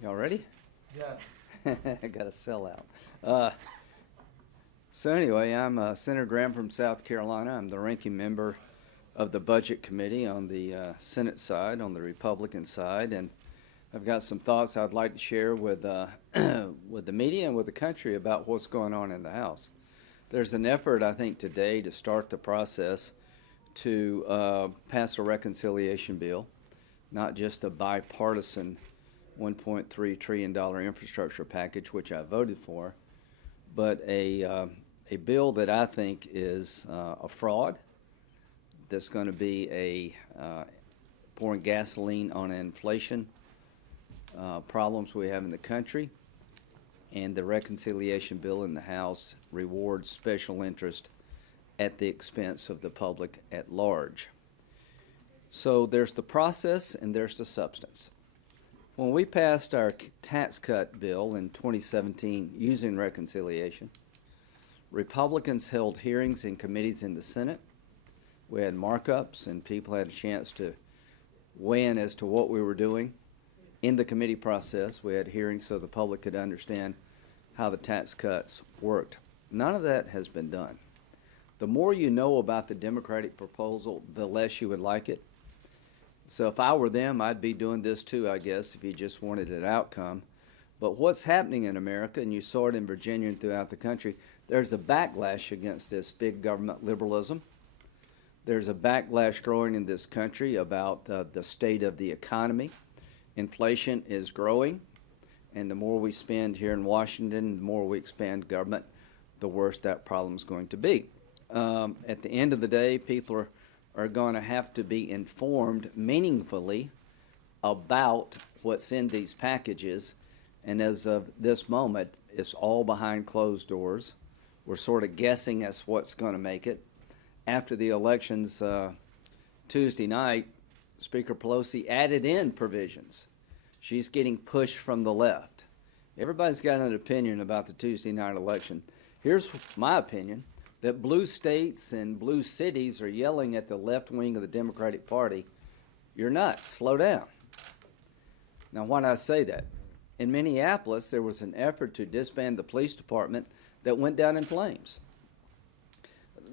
Y'all ready? Yes. I got a sellout. So anyway, I'm Senator Graham from South Carolina. I'm the ranking member of the Budget Committee on the Senate side, on the Republican side, and I've got some thoughts I'd like to share with with the media and with the country about what's going on in the House. There's an effort, I think, today to start the process to pass a reconciliation bill, not just a bipartisan $1.3 trillion infrastructure package, which I voted for, but a bill that I think is a fraud, that's going to be pouring gasoline on inflation problems we have in the country, and the reconciliation bill in the House rewards special interest at the expense of the public at large. So there's the process and there's the substance. When we passed our tax cut bill in 2017 using reconciliation, Republicans held hearings in committees in the Senate. We had markups and people had a chance to weigh in as to what we were doing. In the committee process, we had hearings so the public could understand how the tax cuts worked. None of that has been done. The more you know about the Democratic proposal, the less you would like it. So if I were them, I'd be doing this too, I guess, if you just wanted an outcome. But what's happening in America, and you saw it in Virginia and throughout the country, there's a backlash against this big government liberalism. There's a backlash growing in this country about the state of the economy. Inflation is growing, and the more we spend here in Washington, the more we expand government, the worse that problem is going to be. At the end of the day, people are going to have to be informed meaningfully about what's in these packages, and as of this moment, it's all behind closed doors. We're sort of guessing as what's going to make it. After the elections Tuesday night, Speaker Pelosi added in provisions. She's getting pushed from the left. Everybody's got an opinion about the Tuesday night election. Here's my opinion, that blue states and blue cities are yelling at the left wing of the Democratic Party, "You're nuts, slow down." Now, why do I say that? In Minneapolis, there was an effort to disband the police department that went down in flames.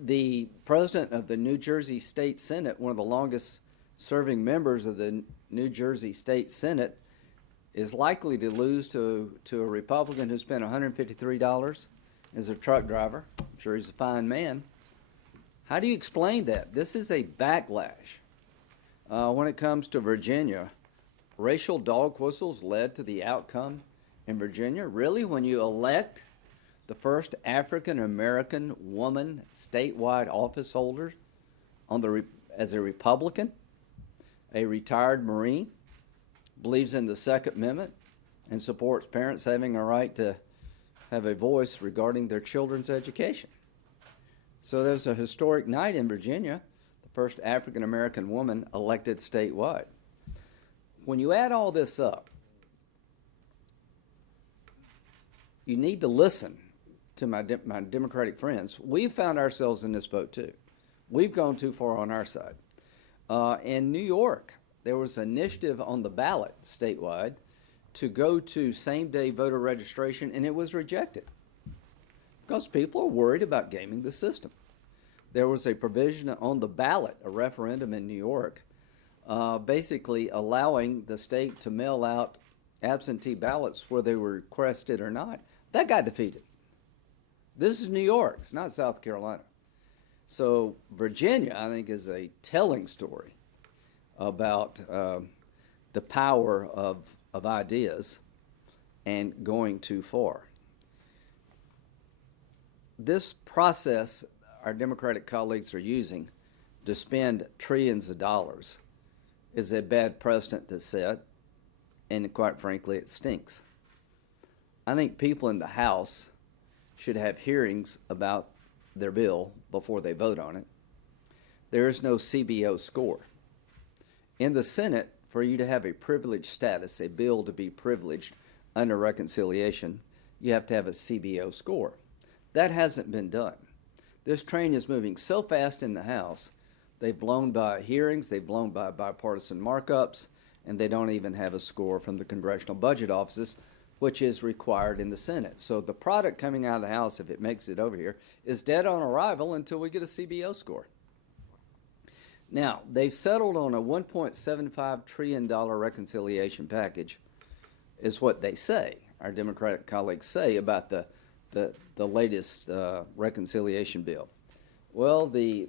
The president of the New Jersey State Senate, one of the longest serving members of the New Jersey State Senate, is likely to lose to a Republican who spent $153 as a truck driver. I'm sure he's a fine man. How do you explain that? This is a backlash. When it comes to Virginia, racial dog whistles led to the outcome in Virginia. Really, when you elect the first African-American woman statewide office holder as a Republican, a retired Marine, believes in the Second Amendment, and supports parents having a right to have a voice regarding their children's education. So there's a historic night in Virginia, the first African-American woman elected statewide. When you add all this up, you need to listen to my Democratic friends. We've found ourselves in this boat too. We've gone too far on our side. In New York, there was an initiative on the ballot statewide to go to same-day voter registration, and it was rejected because people are worried about gaming the system. There was a provision on the ballot, a referendum in New York, basically allowing the state to mail out absentee ballots whether they were requested or not. That got defeated. This is New York. It's not South Carolina. So Virginia, I think, is a telling story about the power of ideas and going too far. This process our Democratic colleagues are using to spend trillions of dollars is a bad precedent to set, and quite frankly, it stinks. I think people in the House should have hearings about their bill before they vote on it. There is no CBO score. In the Senate, for you to have a privileged status, a bill to be privileged under reconciliation, you have to have a CBO score. That hasn't been done. This train is moving so fast in the House, they've blown by hearings, they've blown by bipartisan markups, and they don't even have a score from the Congressional Budget Offices, which is required in the Senate. So the product coming out of the House, if it makes it over here, is dead on arrival until we get a CBO score. Now, they've settled on a $1.75 trillion reconciliation package, is what they say. Our Democratic colleagues say about the latest reconciliation bill. Well, the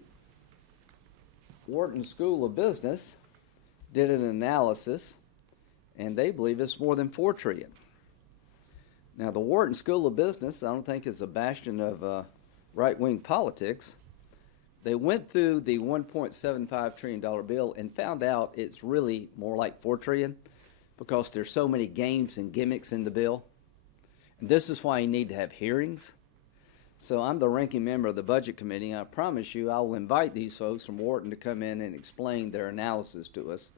Wharton School of Business did an analysis, and they believe it's more than $4 trillion. Now, the Wharton School of Business, I don't think is a bastion of right-wing politics. They went through the $1.75 trillion bill and found out it's really more like $4 trillion because there's so many games and gimmicks in the bill. And this is why you need to have hearings. So I'm the ranking member of the Budget Committee, and I promise you I will invite these folks from Wharton to come in and explain their analysis to us.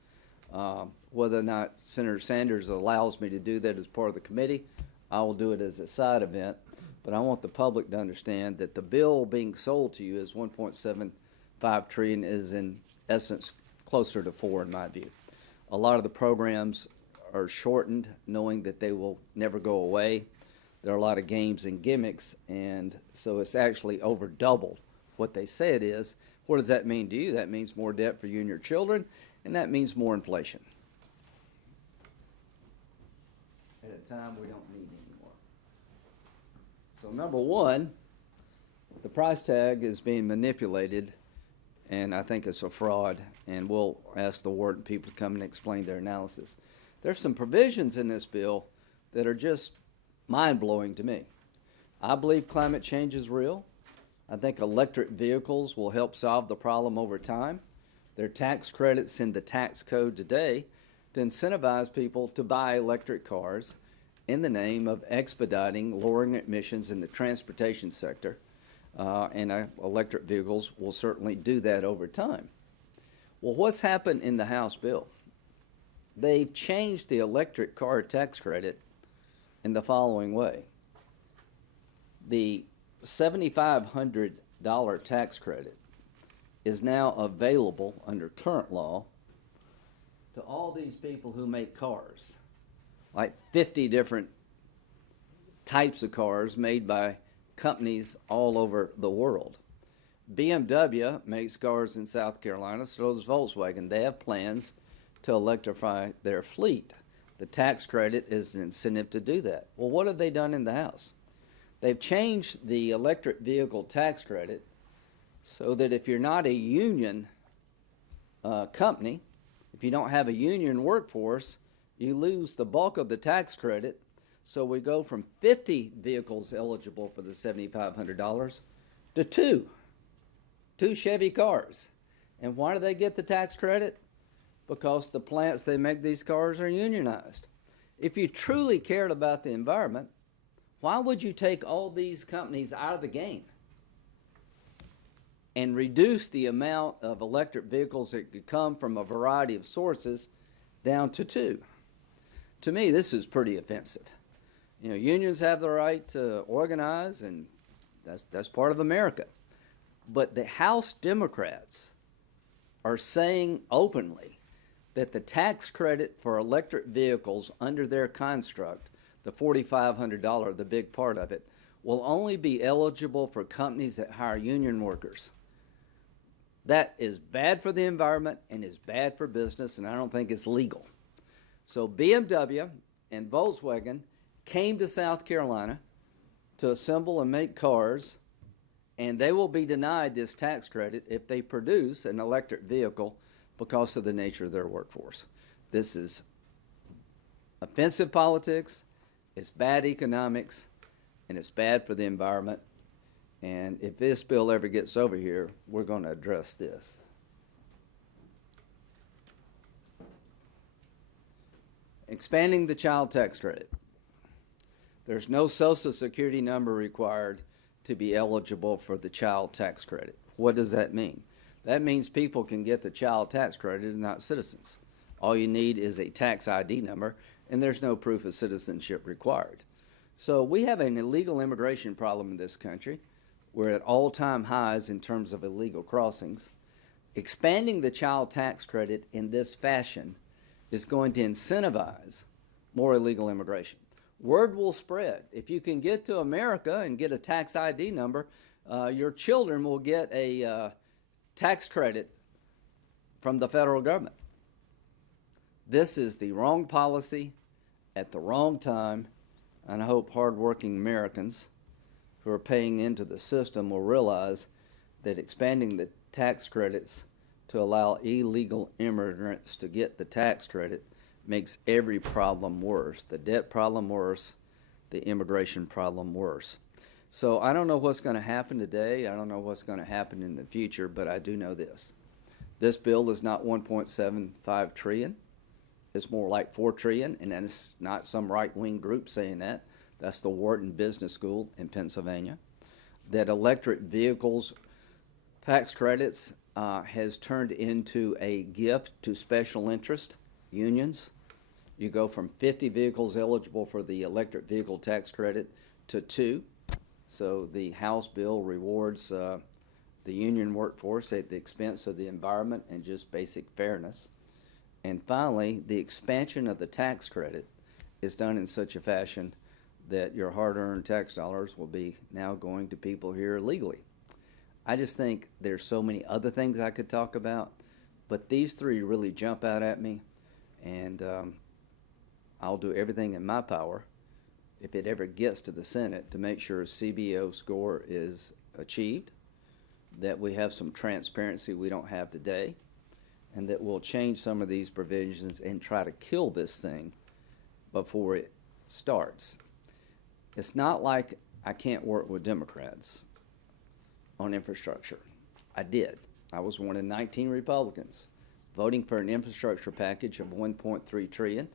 Whether or not Senator Sanders allows me to do that as part of the committee, I will do it as a side event. But I want the public to understand that the bill being sold to you as $1.75 trillion is in essence closer to 4 in my view. A lot of the programs are shortened, knowing that they will never go away. There are a lot of games and gimmicks, and so it's actually over double what they say it is. What does that mean to you? That means more debt for you and your children, and that means more inflation at a time we don't need anymore. So number one, the price tag is being manipulated, and I think it's a fraud, and we'll ask the Wharton people to come and explain their analysis. There's some provisions in this bill that are just mind-blowing to me. I believe climate change is real. I think electric vehicles will help solve the problem over time. There are tax credits in the tax code today to incentivize people to buy electric cars in the name of expediting lowering emissions in the transportation sector. Electric vehicles will certainly do that over time. Well, what's happened in the House bill? They've changed the electric car tax credit in the following way. The $7,500 tax credit is now available under current law to all these people who make cars, like 50 different types of cars made by companies all over the world. BMW makes cars in South Carolina, so does Volkswagen. They have plans to electrify their fleet. The tax credit is an incentive to do that. Well, what have they done in the House? They've changed the electric vehicle tax credit so that if you're not a union company, if you don't have a union workforce, you lose the bulk of the tax credit. So we go from 50 vehicles eligible for the $7,500 to two Chevy cars. And why do they get the tax credit? Because the plants they make these cars are unionized. If you truly cared about the environment, why would you take all these companies out of the game and reduce the amount of electric vehicles that could come from a variety of sources down to 2? To me, this is pretty offensive. You know, unions have the right to organize, and that's part of America. But the House Democrats are saying openly that the tax credit for electric vehicles under their construct, the $4,500, the big part of it, will only be eligible for companies that hire union workers. That is bad for the environment and is bad for business, and I don't think it's legal. So BMW and Volkswagen came to South Carolina to assemble and make cars, and they will be denied this tax credit if they produce an electric vehicle because of the nature of their workforce. This is offensive politics, it's bad economics, and it's bad for the environment. And if this bill ever gets over here, we're going to address this. Expanding the child tax credit. There's no Social Security number required to be eligible for the child tax credit. What does that mean? That means people can get the child tax credit and not citizens. All you need is a tax ID number, and there's no proof of citizenship required. So we have an illegal immigration problem in this country. We're at all-time highs in terms of illegal crossings. Expanding the child tax credit in this fashion is going to incentivize more illegal immigration. Word will spread. If you can get to America and get a tax ID number, your children will get a tax credit from the federal government. This is the wrong policy at the wrong time, and I hope hardworking Americans who are paying into the system will realize that expanding the tax credits to allow illegal immigrants to get the tax credit makes every problem worse. The debt problem worse, the immigration problem worse. So I don't know what's going to happen today. I don't know what's going to happen in the future, but I do know this. This bill is not 1.75 trillion. It's more like 4 trillion, and it's not some right-wing group saying that. That's the Wharton Business School in Pennsylvania. That electric vehicles tax credits has turned into a gift to special interest unions. You go from 50 vehicles eligible for the electric vehicle tax credit to 2. So the House bill rewards the union workforce at the expense of the environment and just basic fairness. And finally, the expansion of the tax credit is done in such a fashion that your hard-earned tax dollars will be now going to people here legally. I just think there's so many other things I could talk about, but these 3 really jump out at me, and I'll do everything in my power, if it ever gets to the Senate, to make sure CBO score is achieved, that we have some transparency we don't have today, and that we'll change some of these provisions and try to kill this thing before it starts. It's not like I can't work with Democrats on infrastructure. I did. I was one of 19 Republicans voting for an infrastructure package of 1.3 trillion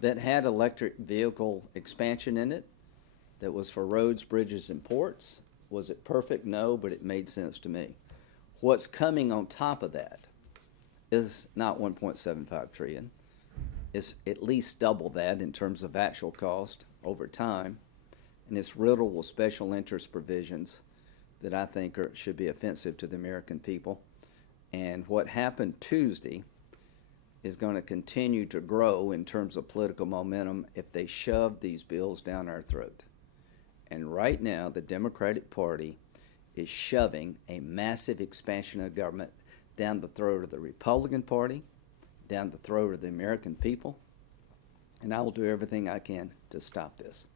that had electric vehicle expansion in it, that was for roads, bridges, and ports. Was it perfect? No, but it made sense to me. What's coming on top of that is not 1.75 trillion. It's at least double that in terms of actual cost over time, and it's riddled with special interest provisions that I think should be offensive to the American people. And what happened Tuesday is going to continue to grow in terms of political momentum if they shove these bills down our throat. And right now, the Democratic Party is shoving a massive expansion of government down the throat of the Republican Party, down the throat of the American people, and I will do everything I can to stop this.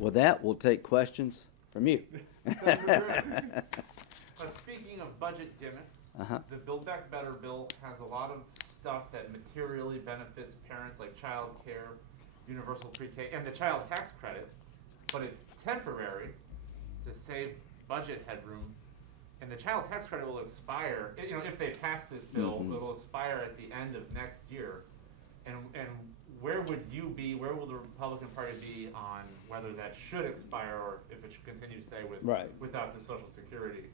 With that, we'll take questions from you. Speaking of budget gimmicks, Uh-huh. the Build Back Better bill has a lot of stuff that materially benefits parents, like child care, universal pre-K, and the child tax credit, but it's temporary to save budget headroom. And the child tax credit will expire, if they pass this bill, Mhm. it will expire at the end of next year. And where would you be, where will the Republican Party be on whether that should expire or if it should continue to stay without the Social Security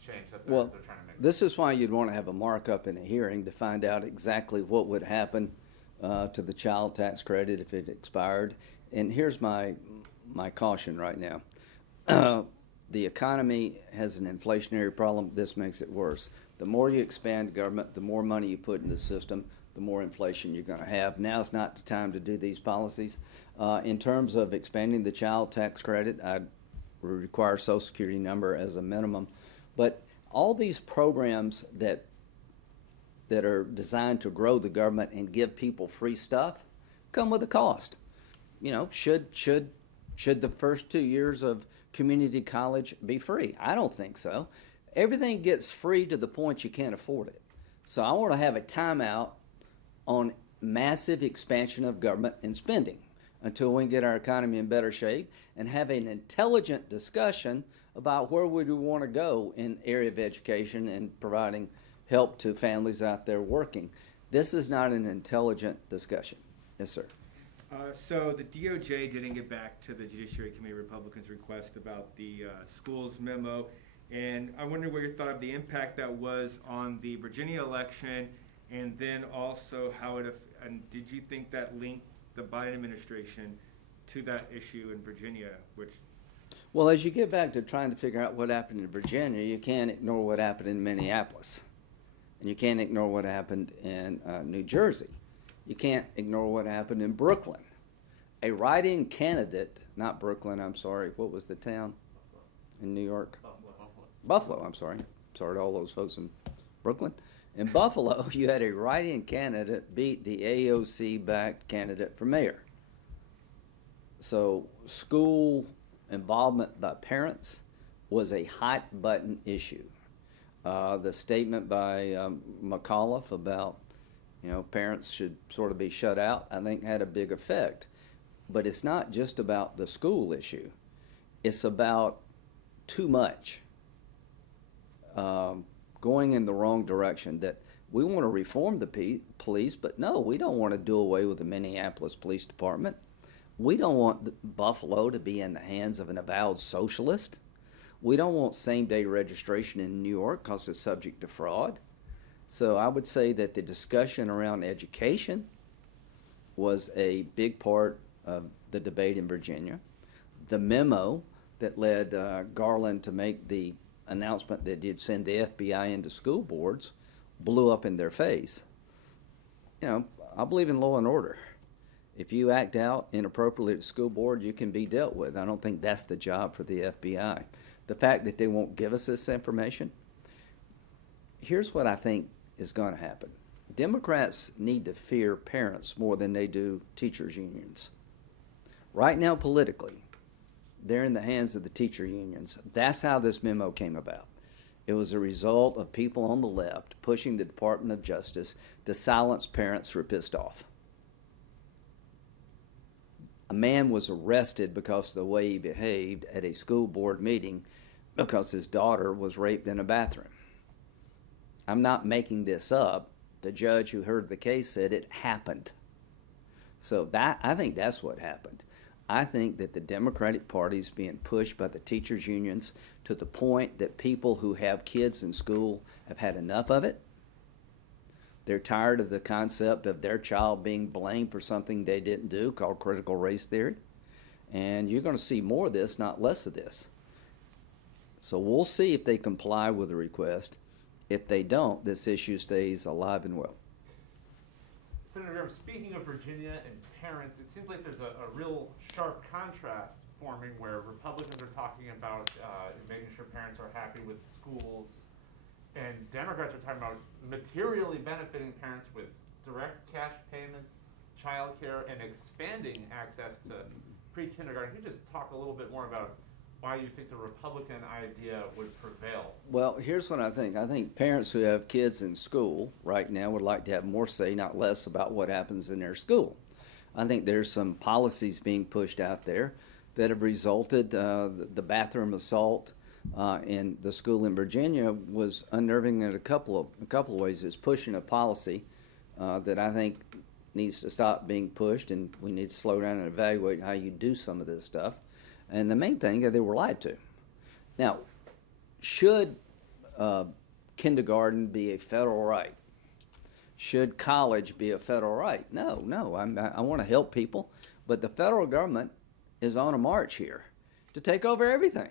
change that they're trying to make? This is why you'd want to have a markup in a hearing to find out exactly what would happen to the child tax credit if it expired. And here's my caution right now. The economy has an inflationary problem. This makes it worse. The more you expand government, the more money you put in the system, the more inflation you're going to have. Now's not the time to do these policies. In terms of expanding the child tax credit, I require a Social Security number as a minimum. But all these programs that are designed to grow the government and give people free stuff come with a cost. Should the first 2 years of community college be free? I don't think so. Everything gets free to the point you can't afford it. So I want to have a timeout on massive expansion of government and spending until we can get our economy in better shape and have an intelligent discussion about where we want to go in area of education and providing help to families out there working. This is not an intelligent discussion. Yes, sir. So the DOJ didn't get back to the Judiciary Committee Republicans' request about the schools memo, and I wonder what your thought of the impact that was on the Virginia election, and then also and did you think that linked the Biden administration to that issue in Virginia, Well, as you get back to trying to figure out what happened in Virginia, you can't ignore what happened in Minneapolis, and you can't ignore what happened in New Jersey. You can't ignore what happened in Brooklyn. A write-in candidate, not Brooklyn, I'm sorry, what was the town in New York? Buffalo, I'm sorry. Sorry to all those folks in Brooklyn. In Buffalo, you had a write-in candidate beat the AOC-backed candidate for mayor. So school involvement by parents was a hot-button issue. The statement by McAuliffe about, parents should sort of be shut out, I think had a big effect. But it's not just about the school issue. It's about too much going in the wrong direction, that we want to reform the police, but no, we don't want to do away with the Minneapolis Police Department. We don't want Buffalo to be in the hands of an avowed socialist. We don't want same-day registration in New York because it's subject to fraud. So I would say that the discussion around education was a big part of the debate in Virginia. The memo that led Garland to make the announcement that he'd send the FBI into school boards blew up in their face. I believe in law and order. If you act out inappropriately at the school board, you can be dealt with. I don't think that's the job for the FBI. The fact that they won't give us this information, here's what I think is going to happen. Democrats need to fear parents more than they do teachers' unions. Right now, politically, they're in the hands of the teacher unions. That's how this memo came about. It was a result of people on the left pushing the Department of Justice to silence parents who are pissed off. A man was arrested because of the way he behaved at a school board meeting because his daughter was raped in a bathroom. I'm not making this up. The judge who heard the case said it happened. So I think that's what happened. I think that the Democratic Party is being pushed by the teachers' unions to the point that people who have kids in school have had enough of it. They're tired of the concept of their child being blamed for something they didn't do, called critical race theory. And you're going to see more of this, not less of this. So we'll see if they comply with the request. If they don't, this issue stays alive and well. Senator Graham, speaking of Virginia and parents, it seems like there's a real sharp contrast forming where Republicans are talking about making sure parents are happy with schools, and Democrats are talking about materially benefiting parents with direct cash payments, child care, and expanding access to pre-kindergarten. Can you just talk a little bit more about why you think the Republican idea would prevail? Well, here's what I think. I think parents who have kids in school right now would like to have more say, not less, about what happens in their school. I think there's some policies being pushed out there that have resulted, the bathroom assault in the school in Virginia was unnerving in a couple of ways. It's pushing a policy that I think needs to stop being pushed, and we need to slow down and evaluate how you do some of this stuff. And the main thing is they were lied to. Now, should kindergarten be a federal right? Should college be a federal right? No. I want to help people, but the federal government is on a march here to take over everything.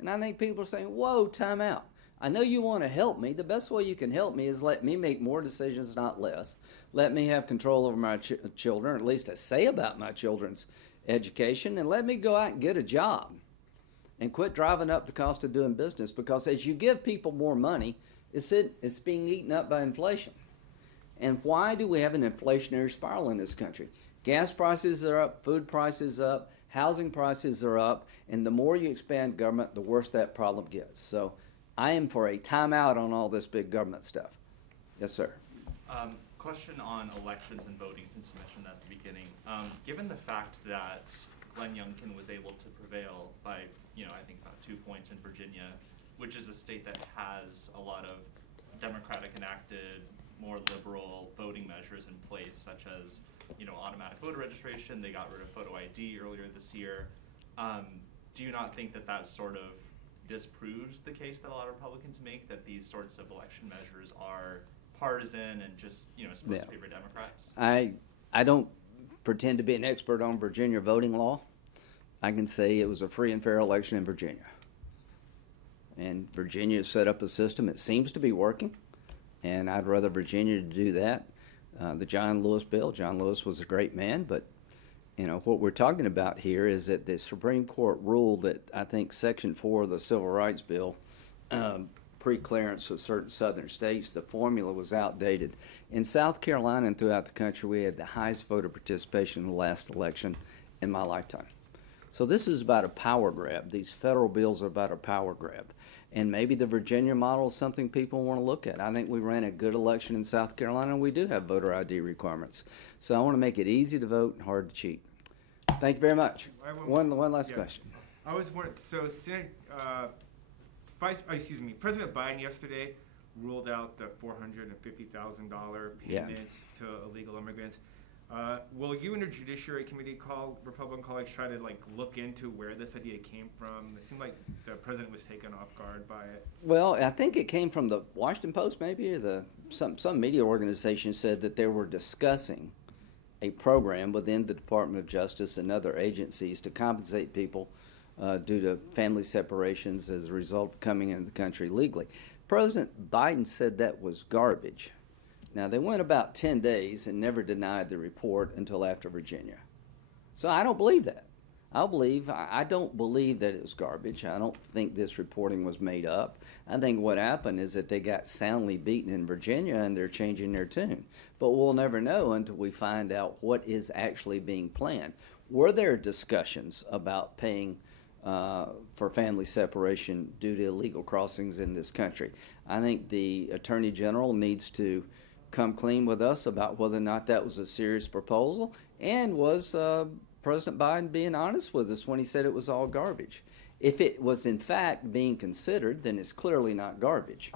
And I think people are saying, whoa, time out. I know you want to help me. The best way you can help me is let me make more decisions, not less. Let me have control over my children, or at least a say about my children's education, and let me go out and get a job and quit driving up the cost of doing business, because as you give people more money, it's being eaten up by inflation. And why do we have an inflationary spiral in this country? Gas prices are up, food prices up, housing prices are up, and the more you expand government, the worse that problem gets. So I am for a timeout on all this big government stuff. Yes, sir. Question on elections and voting, since you mentioned that at the beginning. Given the fact that Glenn Youngkin was able to prevail by, I think about 2 points in Virginia, which is a state that has a lot of Democratic enacted, more liberal voting measures in place, such as, automatic voter registration. They got rid of photo ID earlier this year. Do you not think that sort of disproves the case that a lot of Republicans make, that these sorts of election measures are partisan and just supposed to favor Democrats? I don't pretend to be an expert on Virginia voting law. I can say it was a free and fair election in Virginia. And Virginia set up a system. It seems to be working, and I'd rather Virginia do that. the John Lewis bill. John Lewis was a great man, but what we're talking about here is that the Supreme Court ruled that I think Section 4 of the Civil Rights Bill, pre-clearance of certain southern states, the formula was outdated. In South Carolina and throughout the country, we had the highest voter participation in the last election in my lifetime. So this is about a power grab. These federal bills are about a power grab. And maybe the Virginia model is something people want to look at. I think we ran a good election in South Carolina, and we do have voter ID requirements. So I want to make it easy to vote and hard to cheat. Thank you very much. One last question. I was wondering, so President Biden yesterday ruled out the $450,000 payments to illegal immigrants. Will you and your Judiciary Committee Republican colleagues try to look into where this idea came from? It seemed like the president was taken off guard by it. Well, I think it came from the Washington Post, maybe, or some media organization said that they were discussing a program within the Department of Justice and other agencies to compensate people due to family separations as a result of coming into the country legally. President Biden said that was garbage. Now, they went about 10 days and never denied the report until after Virginia. So I don't believe that. I don't believe that it was garbage. I don't think this reporting was made up. I think what happened is that they got soundly beaten in Virginia and they're changing their tune. But we'll never know until we find out what is actually being planned. Were there discussions about paying for family separation due to illegal crossings in this country? I think the Attorney General needs to come clean with us about whether or not that was a serious proposal, and was President Biden being honest with us when he said it was all garbage. If it was in fact being considered, then it's clearly not garbage.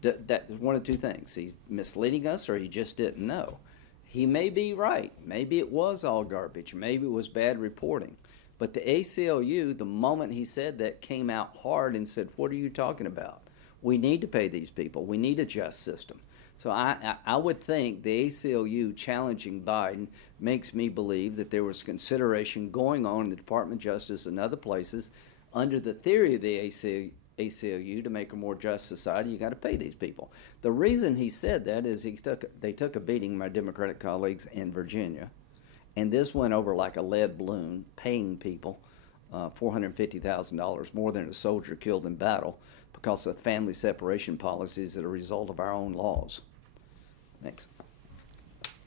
That's one of two things. He's misleading us, or he just didn't know. He may be right. Maybe it was all garbage. Maybe it was bad reporting. But the ACLU, the moment he said that, came out hard and said, what are you talking about? We need to pay these people. We need a just system. So I would think the ACLU challenging Biden makes me believe that there was consideration going on in the Department of Justice and other places under the theory of the ACLU to make a more just society. You got to pay these people. The reason he said that is they took a beating, my Democratic colleagues in Virginia, and this went over like a lead balloon, paying people $450,000 more than a soldier killed in battle because of family separation policies that are a result of our own laws. Thanks.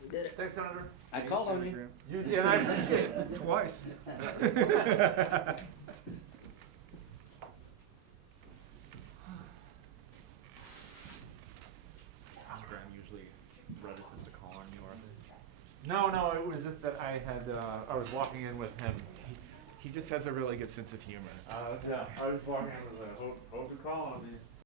We did it. Thanks, Senator. I called on you. You did, and I appreciate it. Twice. Graham usually reticent to call on you, or No, it was just that I was walking in with him. He just has a really good sense of humor. Yeah, I was walking in with hope to call on me.